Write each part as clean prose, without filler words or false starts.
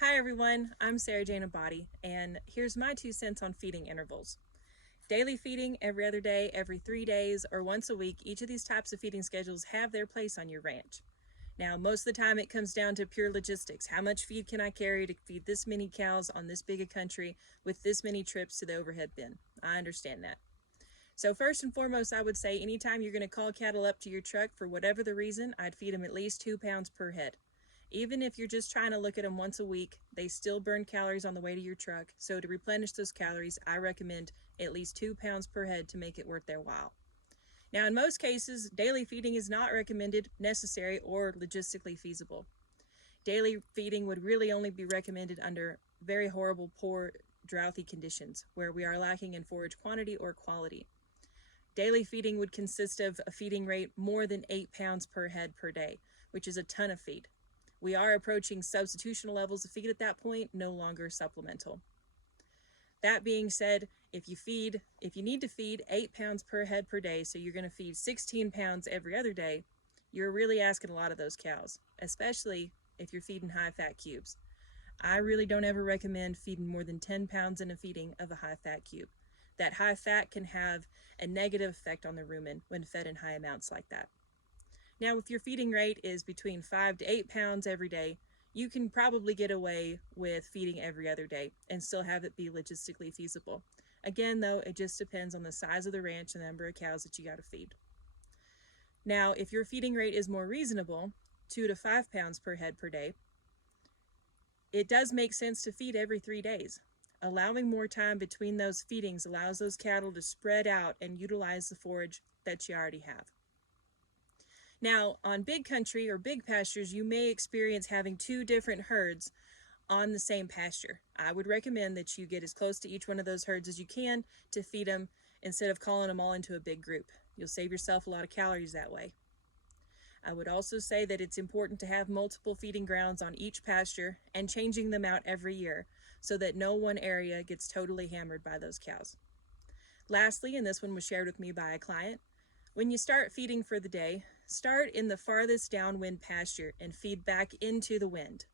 Hi everyone, I'm Sarah Jane Abatti, and here's my 2 cents on feeding intervals. Daily feeding, every other day, every 3 days, or once a week, each of these types of feeding schedules have their place on your ranch. Now, most of the time it comes down to pure logistics. How much feed can I carry to feed this many cows on this big a country with this many trips to the overhead bin? I understand that. So first and foremost, I would say anytime you're going to call cattle up to your truck for whatever the reason, I'd feed them at least 2 pounds per head. Even if you're just trying to look at them once a week, they still burn calories on the way to your truck. So to replenish those calories, I recommend at least 2 pounds per head to make it worth their while. Now, in most cases, daily feeding is not recommended, necessary, or logistically feasible. Daily feeding would really only be recommended under very horrible, poor, droughty conditions where we are lacking in forage quantity or quality. Daily feeding would consist of a feeding rate more than 8 pounds per head per day, which is a ton of feed. We are approaching substitutional levels of feed at that point, no longer supplemental. That being said, if you need to feed 8 pounds per head per day, so you're going to feed 16 pounds every other day, you're really asking a lot of those cows, especially if you're feeding high-fat cubes. I really don't ever recommend feeding more than 10 pounds in a feeding of a high-fat cube. That high fat can have a negative effect on the rumen when fed in high amounts like that. Now, if your feeding rate is between 5 to 8 pounds every day, you can probably get away with feeding every other day and still have it be logistically feasible. Again, though, it just depends on the size of the ranch and the number of cows that you got to feed. Now, if your feeding rate is more reasonable, 2 to 5 pounds per head per day, it does make sense to feed every 3 days. Allowing more time between those feedings allows those cattle to spread out and utilize the forage that you already have. Now, on big country or big pastures, you may experience having 2 different herds on the same pasture. I would recommend that you get as close to each one of those herds as you can to feed them instead of calling them all into a big group. You'll save yourself a lot of calories that way. I would also say that it's important to have multiple feeding grounds on each pasture and changing them out every year so that no one area gets totally hammered by those cows. Lastly, and this one was shared with me by a client, when you start feeding for the day, start in the farthest downwind pasture and feed back into the wind.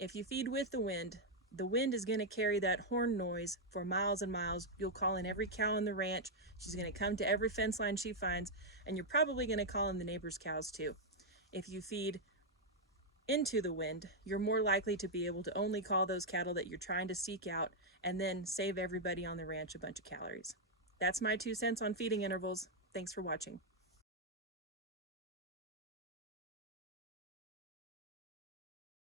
If you feed with the wind is going to carry that horn noise for miles and miles. You'll call in every cow in the ranch. She's going to come to every fence line she finds, and you're probably going to call in the neighbor's cows too. If you feed into the wind, you're more likely to be able to only call those cattle that you're trying to seek out and then save everybody on the ranch a bunch of calories. That's my 2 cents on feeding intervals. Thanks for watching.